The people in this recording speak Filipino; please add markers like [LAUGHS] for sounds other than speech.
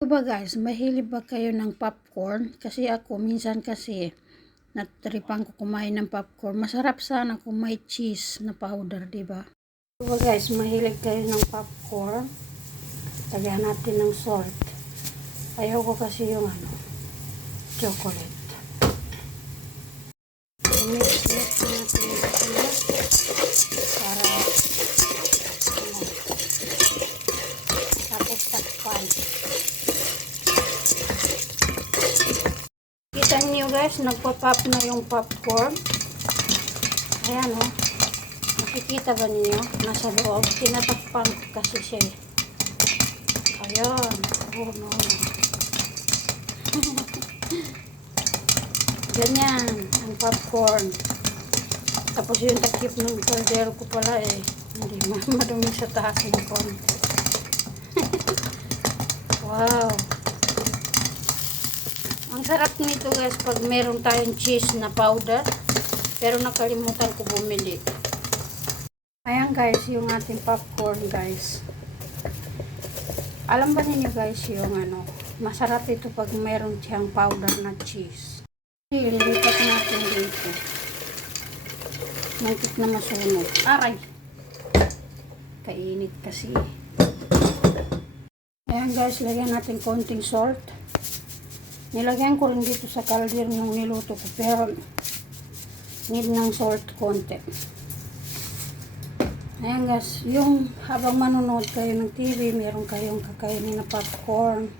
Ba guys, mahilig ba kayo ng popcorn? Kasi ako, minsan kasi, natripan ko kumain ng popcorn. Masarap sana kung may cheese na powder, di ba? Ba guys, mahilig kayo ng popcorn? Lagyan natin ng salt. Ayaw ko kasi yung ano, chocolate. Mix-mix natin ito para ano, tapos takpan. Kita niyo guys, nagpa-pop na yung popcorn. Ayan o. Oh. Nakikita ba niyo? Nasa loob. Tinatakpan ko kasi siya. eh. Ayan. Oh no. [LAUGHS] Ganyan. Ang popcorn. Tapos yung takip ng kaldero ko pala eh. Hindi [LAUGHS] ma- madumi sa taas ng konti. [LAUGHS] wow. Ang sarap nito guys pag meron tayong cheese na powder. Pero nakalimutan ko bumili. Ayan guys, yung ating popcorn guys. Alam ba ninyo guys yung ano, masarap ito pag meron siyang powder na cheese. Ililipat natin dito. Muntik na masunog. Aray! Kainit kasi. Ayan guys, lagyan natin konting salt. Nilagyan ko rin dito sa kaldir nung niluto ko pero need ng salt konti. Ayan guys, yung habang manonood kayo ng TV, meron kayong kakainin na popcorn.